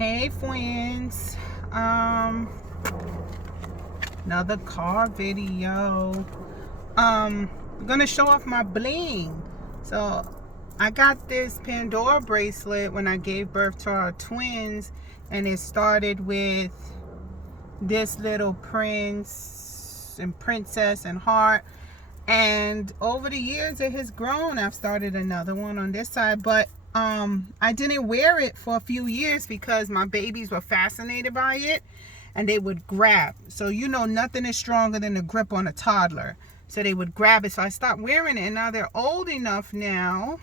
Hey friends, another car video. I'm gonna show off my bling. So I got this Pandora bracelet when I gave birth to our twins, and it started with this little prince and princess and heart, and over the years it has grown. I've started another one on this side, but I didn't wear it for a few years because my babies were fascinated by it and they would grab. So nothing is stronger than the grip on a toddler. So they would grab it. So I stopped wearing it, and now they're old enough now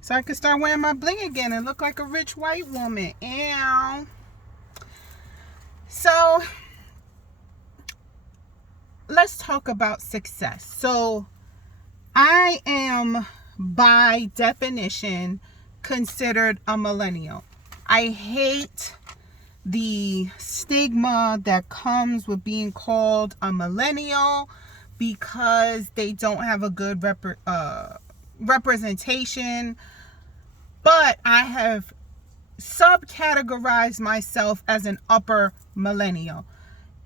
so I can start wearing my bling again and look like a rich white woman. Ow. So let's talk about success. So I am, by definition, considered a millennial. I hate the stigma that comes with being called a millennial because they don't have a good representation. But I have subcategorized myself as an upper millennial.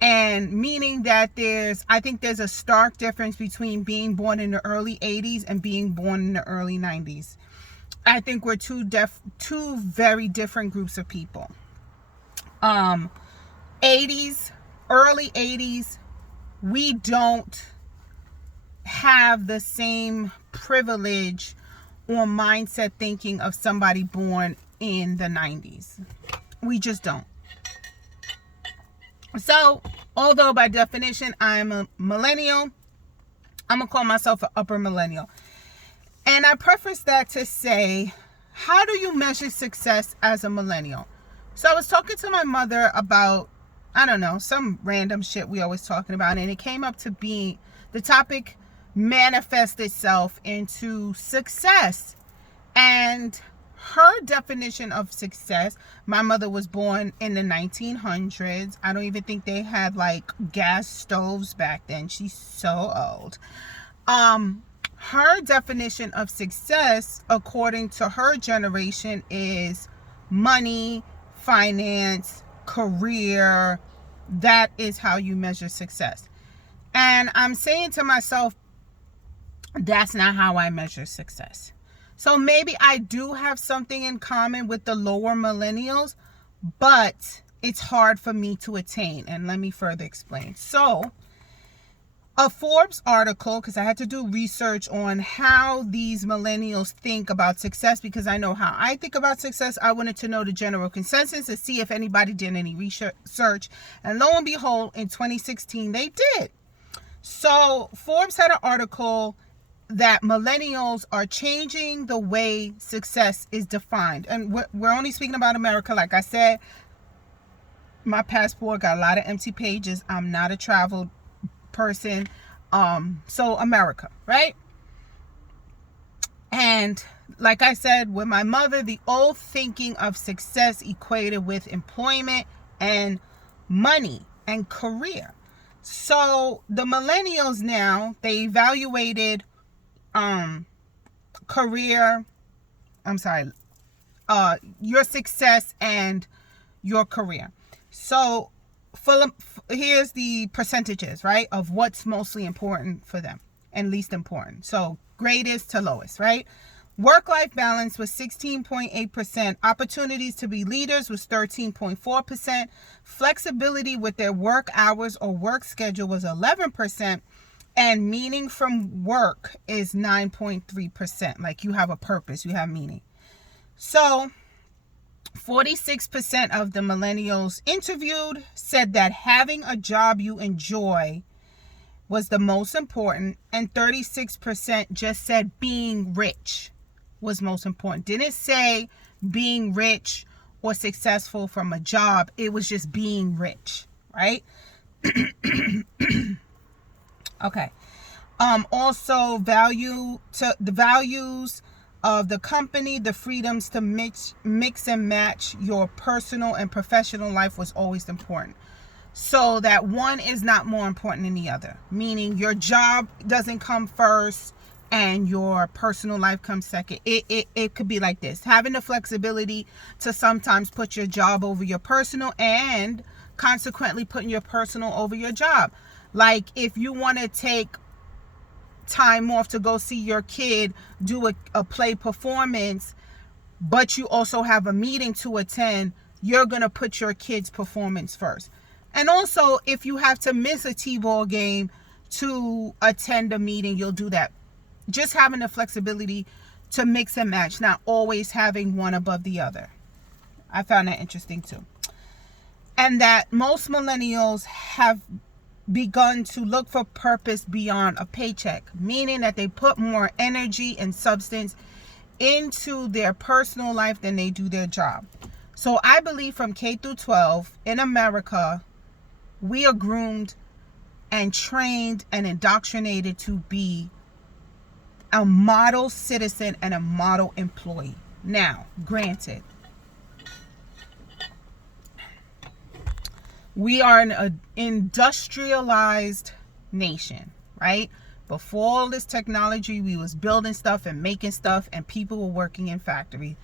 And meaning that I think there's a stark difference between being born in the early 80s and being born in the early 90s. I think we're two very different groups of people. 80s, early 80s, we don't have the same privilege or mindset thinking of somebody born in the 90s. We just don't. So, although by definition I'm a millennial, I'm going to call myself an upper millennial. And I preface that to say, how do you measure success as a millennial? So I was talking to my mother about, I don't know, some random shit we always talking about. And it came up to be, the topic manifest itself into success. And her definition of success, my mother was born in the 1900s. I don't even think they had like gas stoves back then. She's so old. Her definition of success, according to her generation, is money, finance, career. That is how you measure success. And I'm saying to myself, that's not how I measure success. So maybe I do have something in common with the lower millennials, but it's hard for me to attain. And let me further explain. So, a Forbes article, because I had to do research on how these millennials think about success, because I know how I think about success. I wanted to know the general consensus to see if anybody did any research. And lo and behold, in 2016, they did. So Forbes had an article that millennials are changing the way success is defined. And we're only speaking about America. Like I said, my passport got a lot of empty pages. I'm not a travel person. So America, right? And like I said, with my mother, the old thinking of success equated with employment and money and career. So the millennials now, they evaluated your success and your career. So here's the percentages, right, of what's mostly important for them and least important. So greatest to lowest, right? Work-life balance was 16.8%. Opportunities to be leaders was 13.4%. Flexibility with their work hours or work schedule was 11%. And meaning from work is 9.3%. Like you have a purpose, you have meaning. So 46% of the millennials interviewed said that having a job you enjoy was the most important, and 36% just said being rich was most important. Didn't say being rich or successful from a job. It was just being rich, right? Okay. Also the values of the company, the freedoms to mix and match your personal and professional life was always important. So that one is not more important than the other, meaning your job doesn't come first and your personal life comes second. It could be like this: having the flexibility to sometimes put your job over your personal, and consequently putting your personal over your job. Like if you want to take time off to go see your kid do a play performance, but you also have a meeting to attend, you're going to put your kid's performance first. And also, if you have to miss a t-ball game to attend a meeting, you'll do that. Just having the flexibility to mix and match, not always having one above the other. I found that interesting too. And that most millennials have begun to look for purpose beyond a paycheck, meaning that they put more energy and substance into their personal life than they do their job. So I believe from K through 12 in America, we are groomed and trained and indoctrinated to be a model citizen and a model employee. Now, granted, we are an industrialized nation, right? Before all this technology, we was building stuff and making stuff, and people were working in factories.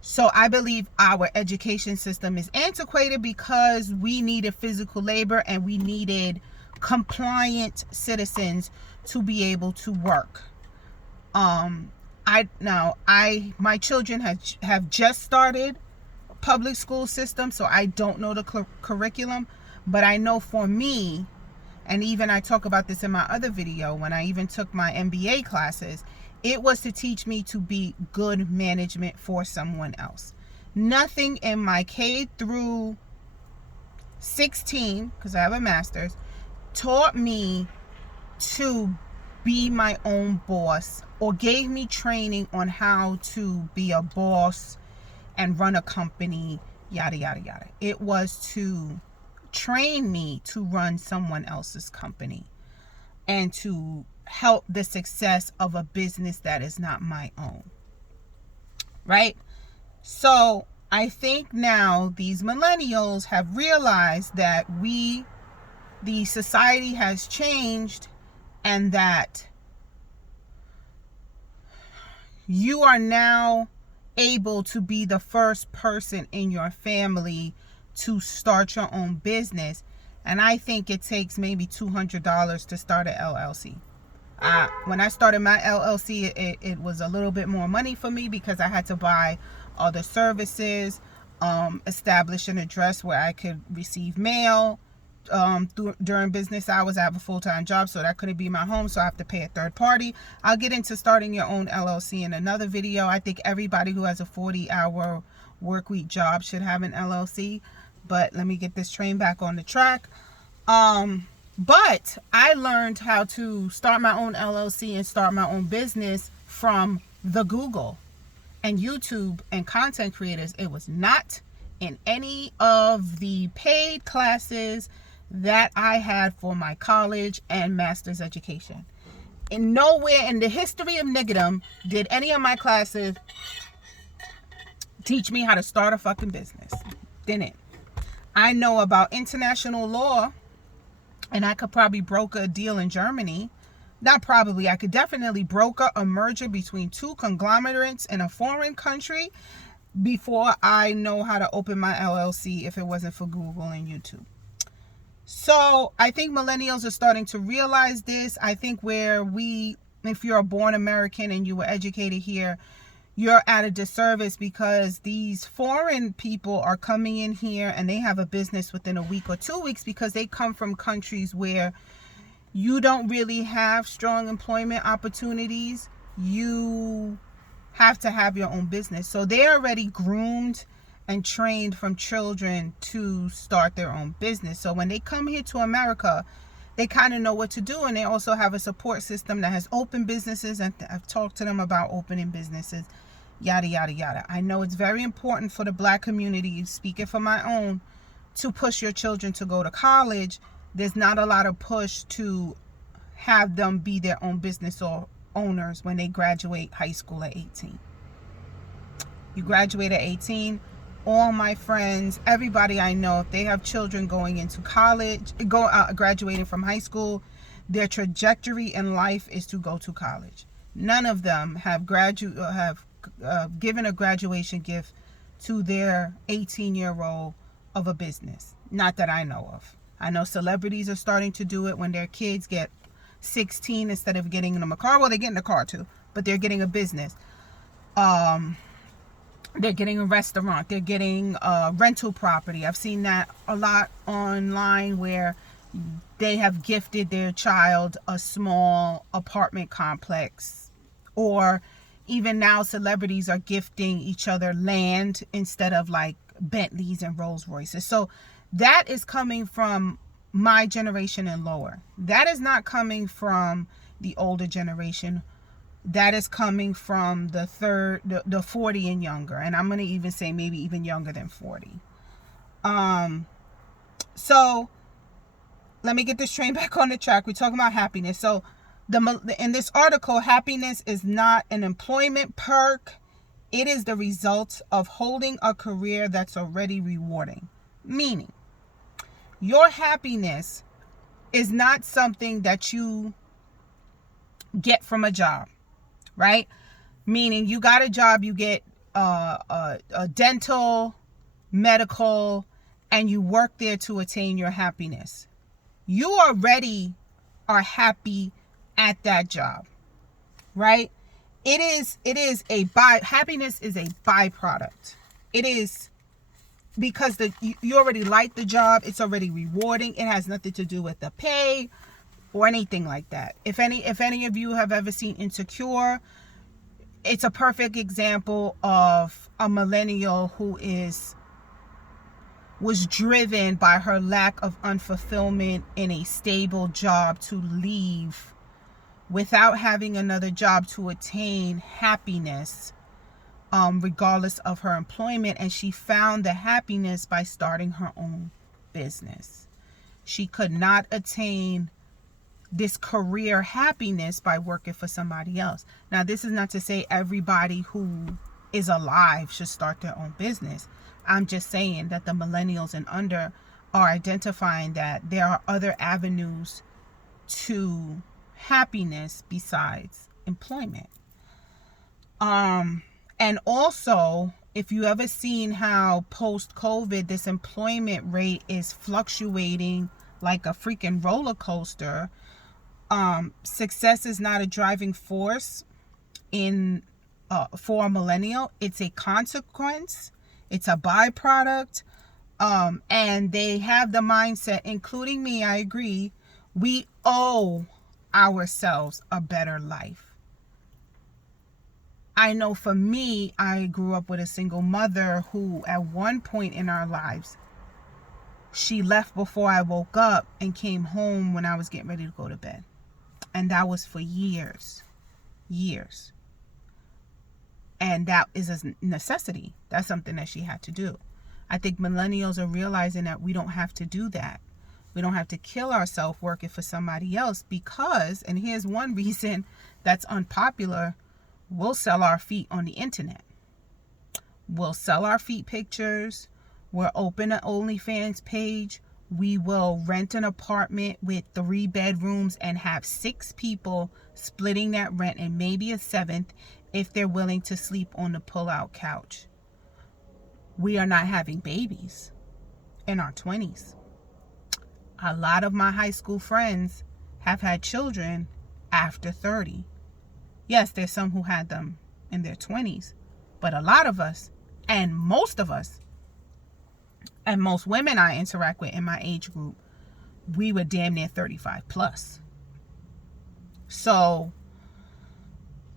So I believe our education system is antiquated because we needed physical labor and we needed compliant citizens to be able to work. My children have just started public school system, so I don't know the curriculum, but I know for me, and even I talk about this in my other video, when I even took my MBA classes, it was to teach me to be good management for someone else. Nothing in my K through 16, because I have a master's, taught me to be my own boss or gave me training on how to be a boss and run a company, yada, yada, yada. It was to train me to run someone else's company and to help the success of a business that is not my own. Right? So I think now these millennials have realized that the society has changed, and that you are now able to be the first person in your family to start your own business. And I think it takes maybe $200 to start an LLC. When I started my LLC, it was a little bit more money for me because I had to buy other services, establish an address where I could receive mail during business hours. I have a full-time job, so that couldn't be my home, so I have to pay a third party. I'll get into starting your own LLC in another video. I think everybody who has a 40-hour work week job should have an LLC, but let me get this train back on the track. But I learned how to start my own LLC and start my own business from the Google and YouTube and content creators. It was not in any of the paid classes that I had for my college and master's education. And nowhere in the history of niggerdom did any of my classes teach me how to start a fucking business. Didn't. I know about international law, and I could probably broker a deal in Germany. Not probably, I could definitely broker a merger between two conglomerates in a foreign country before I know how to open my LLC if it wasn't for Google and YouTube. So I think millennials are starting to realize this. I think if you're a born American and you were educated here, you're at a disservice because these foreign people are coming in here and they have a business within a week or 2 weeks because they come from countries where you don't really have strong employment opportunities. You have to have your own business. So they're already groomed and trained from children to start their own business. So when they come here to America, they kind of know what to do, and they also have a support system that has open businesses, and I've talked to them about opening businesses, yada, yada, yada. I know it's very important for the Black community, speaking for my own, to push your children to go to college. There's not a lot of push to have them be their own business or owners when they graduate high school at 18. You graduate at 18, all my friends, everybody I know, if they have children going into college, graduating from high school, their trajectory in life is to go to college. None of them have given a graduation gift to their 18-year-old of a business. Not that I know of. I know celebrities are starting to do it when their kids get 16. Instead of getting them a car, well, they're getting a car too, but they're getting a business. They're getting a restaurant. They're getting a rental property. I've seen that a lot online where they have gifted their child a small apartment complex. Or even now, celebrities are gifting each other land instead of like Bentleys and Rolls Royces. So that is coming from my generation and lower. That is not coming from the older generation. That is coming from the 40 and younger. And I'm going to even say maybe even younger than 40. So let me get this train back on the track. We're talking about happiness. So in this article, happiness is not an employment perk. It is the result of holding a career that's already rewarding. Meaning, your happiness is not something that you get from a job, right? Meaning you got a job, you get a dental, medical, and you work there to attain your happiness. You already are happy at that job, right? Happiness is a byproduct. It is because you already like the job. It's already rewarding. It has nothing to do with the pay or anything like that. If any of you have ever seen Insecure, it's a perfect example of a millennial who was driven by her lack of unfulfillment in a stable job to leave without having another job to attain happiness, regardless of her employment. And she found the happiness by starting her own business. She could not attain this career happiness by working for somebody else. Now, this is not to say everybody who is alive should start their own business. I'm just saying that the millennials and under are identifying that there are other avenues to happiness besides employment. And also, if you ever seen how post-COVID this employment rate is fluctuating like a freaking roller coaster, success is not a driving force for a millennial. It's a consequence. It's a byproduct. And they have the mindset, including me, I agree, we owe ourselves a better life. I know for me, I grew up with a single mother who at one point in our lives, she left before I woke up and came home when I was getting ready to go to bed. And that was for years. And that is a necessity. That's something that she had to do. I think millennials are realizing that we don't have to do that. We don't have to kill ourselves working for somebody else because, and here's one reason that's unpopular, we'll sell our feet on the internet. We'll sell our feet pictures. We'll open an OnlyFans page. We will rent an apartment with 3 bedrooms and have 6 people splitting that rent, and maybe a 7th if they're willing to sleep on the pull-out couch. We are not having babies in our 20s. A lot of my high school friends have had children after 30. Yes, there's some who had them in their 20s, but a lot of us, and most of us, and most women I interact with in my age group, we were damn near 35 plus. So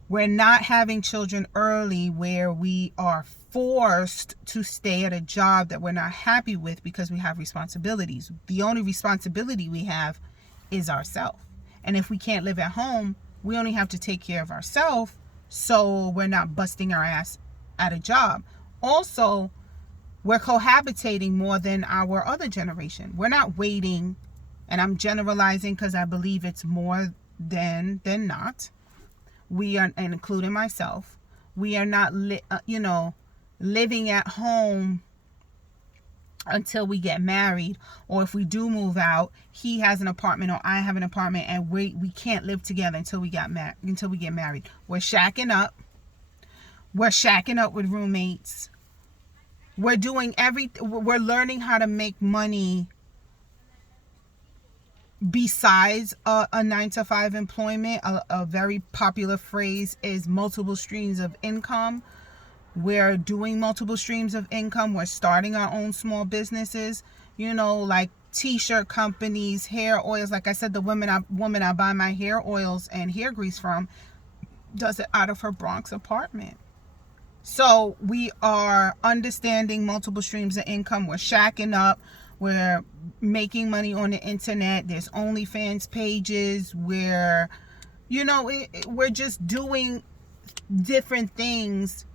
we're not having children early where we are forced to stay at a job that we're not happy with because we have responsibilities. The only responsibility we have is ourselves. And if we can't live at home, we only have to take care of ourselves, so we're not busting our ass at a job. Also, we're cohabitating more than our other generation. We're not waiting, and I'm generalizing because I believe it's more than not. We are, and including myself, we are not living at home until we get married, or if we do move out, he has an apartment or I have an apartment, and we can't live together until we get married. We're shacking up. We're shacking up with roommates. We're doing everything. We're learning how to make money besides a 9-to-5 employment. A very popular phrase is multiple streams of income. We're doing multiple streams of income. We're starting our own small businesses, like t-shirt companies, hair oils. Like I said, the woman I buy my hair oils and hair grease from does it out of her Bronx apartment. So we are understanding multiple streams of income. We're shacking up. We're making money on the internet. There's OnlyFans pages. We're just doing different things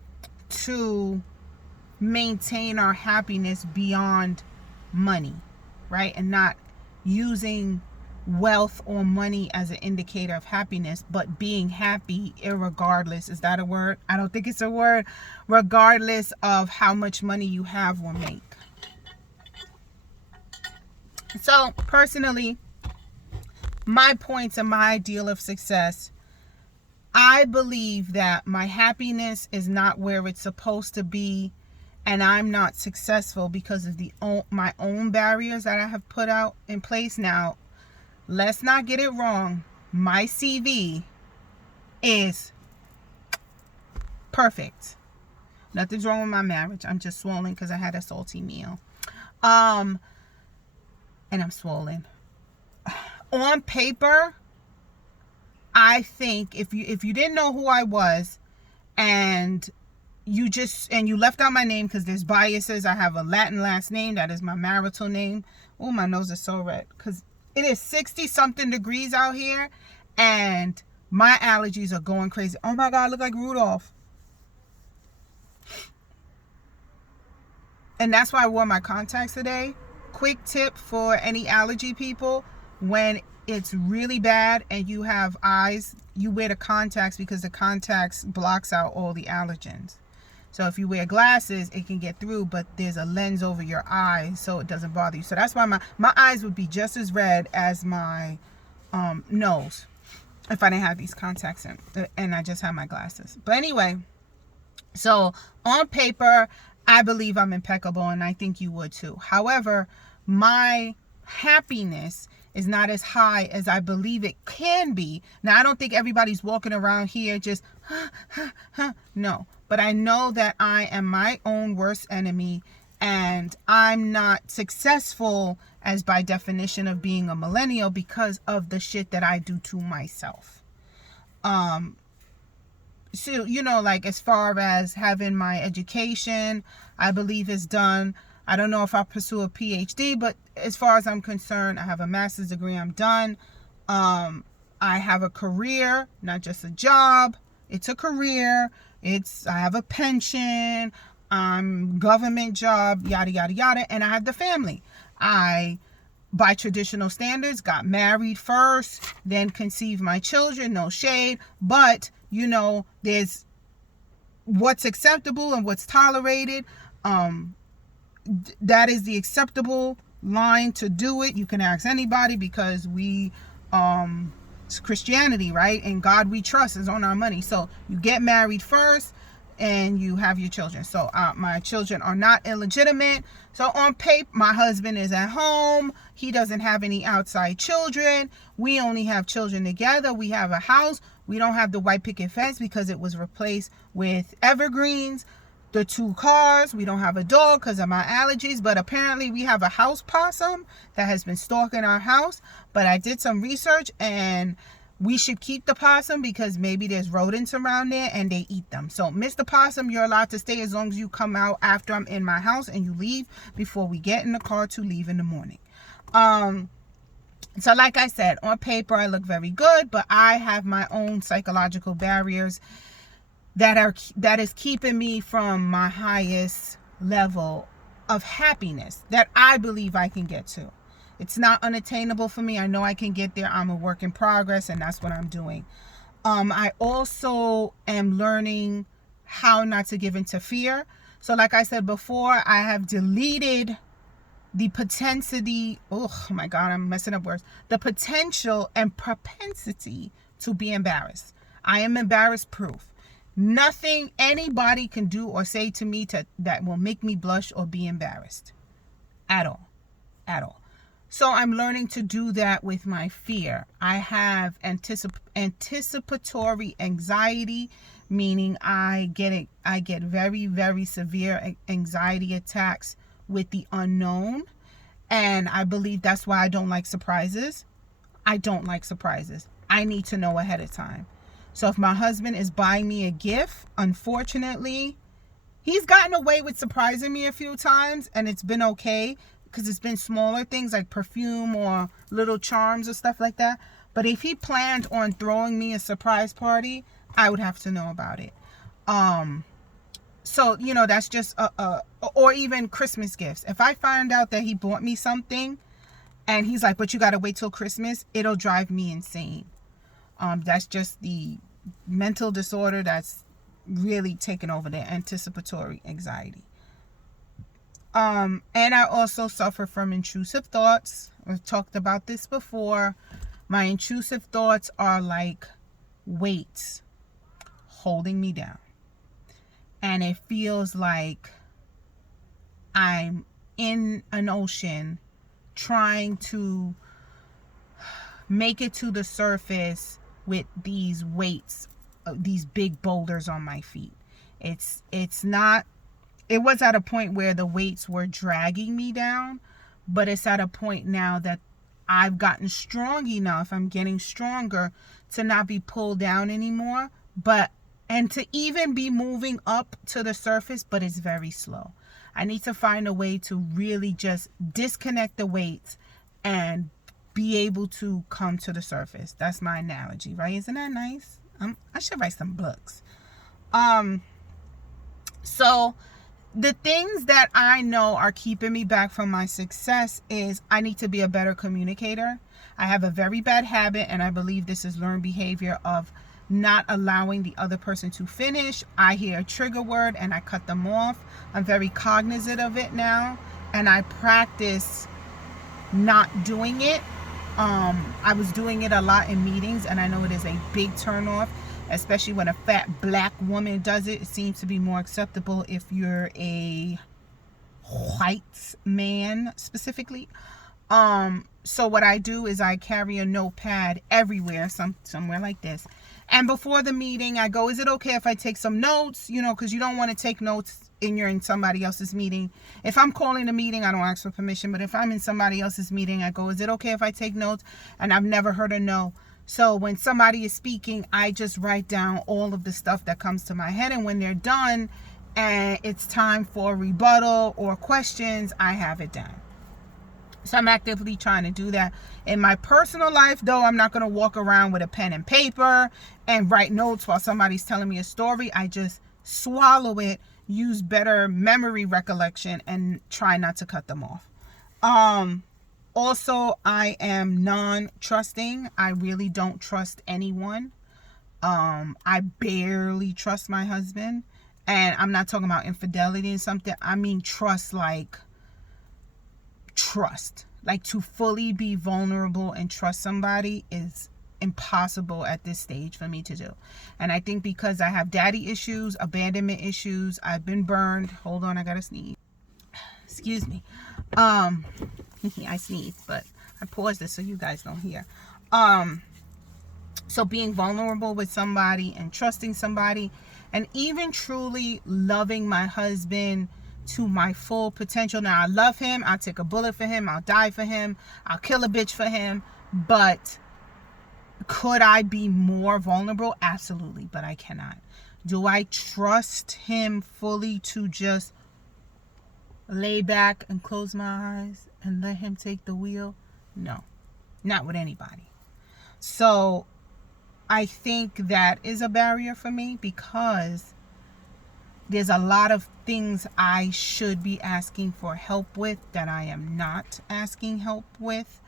to maintain our happiness beyond money, right? And not using wealth or money as an indicator of happiness, but being happy irregardless. Is that a word? I don't think it's a word. Regardless of how much money you have or make. So personally, my points and my ideal of success, I believe that my happiness is not where it's supposed to be, and I'm not successful because of my own barriers that I have put out in place. Now, let's not get it wrong. My CV is perfect. Nothing's wrong with my marriage. I'm just swollen because I had a salty meal. And I'm swollen. On paper, I think if you didn't know who I was, and you left out my name because there's biases. I have a Latin last name. That is my marital name. Oh, my nose is so red because it is 60 something degrees out here and my allergies are going crazy. Oh my God, I look like Rudolph. And that's why I wore my contacts today. Quick tip for any allergy people: when it's really bad and you have eyes, you wear the contacts because the contacts blocks out all the allergens. So if you wear glasses, it can get through, but there's a lens over your eye so it doesn't bother you. So that's why my eyes would be just as red as my nose if I didn't have these contacts in and I just have my glasses. But anyway, so on paper, I believe I'm impeccable, and I think you would too. However, my happiness is not as high as I believe it can be. Now, I don't think everybody's walking around here just, no. But I know that I am my own worst enemy, and I'm not successful as by definition of being a millennial because of the shit that I do to myself. So, like as far as having my education, I believe is done. I don't know if I'll pursue a PhD, but as far as I'm concerned, I have a master's degree. I'm done. I have a career, not just a job. It's a career. I have a pension. Government job, yada, yada, yada. And I have the family. I, by traditional standards, got married first, then conceived my children. No shade. But, there's what's acceptable and what's tolerated. That is the acceptable line to do it. You can ask anybody because it's Christianity, right? And God we trust is on our money. So you get married first and you have your children. So my children are not illegitimate. So on paper, my husband is at home. He doesn't have any outside children. We only have children together. We have a house. We don't have the white picket fence because it was replaced with evergreens. The 2 cars. We don't have a dog because of my allergies, but apparently we have a house possum that has been stalking our house. But I did some research and we should keep the possum because maybe there's rodents around there and they eat them. So Mr. Possum, you're allowed to stay as long as you come out after I'm in my house and you leave before we get in the car to leave in the morning. So like I said, on paper I look very good, but I have my own psychological barriers that is keeping me from my highest level of happiness that I believe I can get to. It's not unattainable for me. I know I can get there. I'm a work in progress, and that's what I'm doing. I also am learning how not to give into fear. So like I said before, I have deleted the potentiality, oh my God, I'm messing up words. The potential and propensity to be embarrassed. I am embarrassed proof. Nothing anybody can do or say to me that will make me blush or be embarrassed. At all. At all. So I'm learning to do that with my fear. I have anticipatory anxiety, meaning I get very, very severe anxiety attacks with the unknown. And I believe that's why I don't like surprises. I don't like surprises. I need to know ahead of time. So if my husband is buying me a gift, unfortunately, he's gotten away with surprising me a few times, and it's been okay because it's been smaller things like perfume or little charms or stuff like that. But if he planned on throwing me a surprise party, I would have to know about it. So, that's just or even Christmas gifts. If I find out that he bought me something and he's like, but you got to wait till Christmas, it'll drive me insane. That's just the mental disorder that's really taken over, the anticipatory anxiety. And I also suffer from intrusive thoughts. I've talked about this before. My intrusive thoughts are like weights holding me down. And it feels like I'm in an ocean trying to make it to the surface with these weights, these big boulders on my feet. It was at a point where the weights were dragging me down, but it's at a point now that I've gotten strong enough, I'm getting stronger to not be pulled down anymore, and to even be moving up to the surface, but it's very slow. I need to find a way to really just disconnect the weights and be able to come to the surface. That's my analogy, right? Isn't that nice? I should write some books. So the things that I know are keeping me back from my success is I need to be a better communicator. I have a very bad habit, and I believe this is learned behavior, of not allowing the other person to finish. I hear a trigger word and I cut them off. I'm very cognizant of it now, and I practice not doing it. I was doing it a lot in meetings, and I know it is a big turnoff, especially when a fat black woman does it. It seems to be more acceptable if you're a white man specifically. So what I do is I carry a notepad everywhere, somewhere like this. And before the meeting, I go, is it okay if I take some notes? Because you don't want to take notes you're in somebody else's meeting. If I'm calling a meeting, I don't ask for permission. But if I'm in somebody else's meeting, I go, is it okay if I take notes? And I've never heard a no. So when somebody is speaking, I just write down all of the stuff that comes to my head. And when they're done and it's time for rebuttal or questions, I have it down. So I'm actively trying to do that. In my personal life, though, I'm not going to walk around with a pen and paper and write notes while somebody's telling me a story. I just swallow it, use better memory recollection, and try not to cut them off. Also, I am non-trusting. I really don't trust anyone. I barely trust my husband. And I'm not talking about infidelity and something. I mean trust, like to fully be vulnerable and trust somebody is impossible at this stage for me to do. And I think because I have daddy issues, abandonment issues, I've been burned. Hold on, I gotta sneeze. Excuse me. I sneezed, but I paused it so you guys don't hear. So being vulnerable with somebody and trusting somebody, and even truly loving my husband to my full potential. Now, I love him. I'll take a bullet for him. I'll die for him. I'll kill a bitch for him. But could I be more vulnerable? Absolutely, but I cannot. Do I trust him fully to just lay back and close my eyes and let him take the wheel? No, not with anybody. So I think that is a barrier for me, because there's a lot of things I should be asking for help with that I am not asking help with.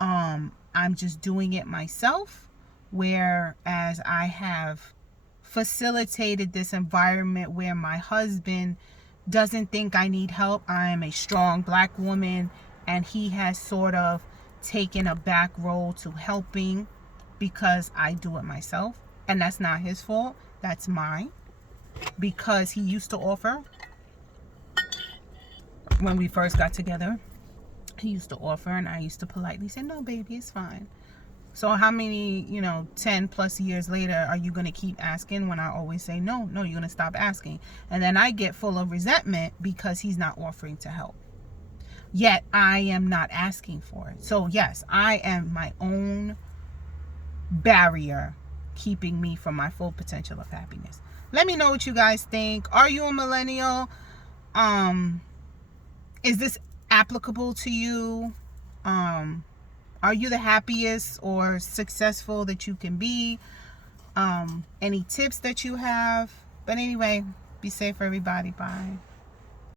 I'm just doing it myself, whereas I have facilitated this environment where my husband doesn't think I need help. I am a strong black woman, and he has sort of taken a back role to helping because I do it myself. And that's not his fault. That's mine. Because he used to offer when we first got together. He used to offer, and I used to politely say, no, baby, it's fine. So how many, 10 plus years later are you going to keep asking when I always say no? No, you're going to stop asking. And then I get full of resentment because he's not offering to help. Yet I am not asking for it. So yes, I am my own barrier keeping me from my full potential of happiness. Let me know what you guys think. Are you a millennial? Is this applicable to you? Are you the happiest or successful that you can be? Any tips that you have? But anyway, be safe, everybody. Bye.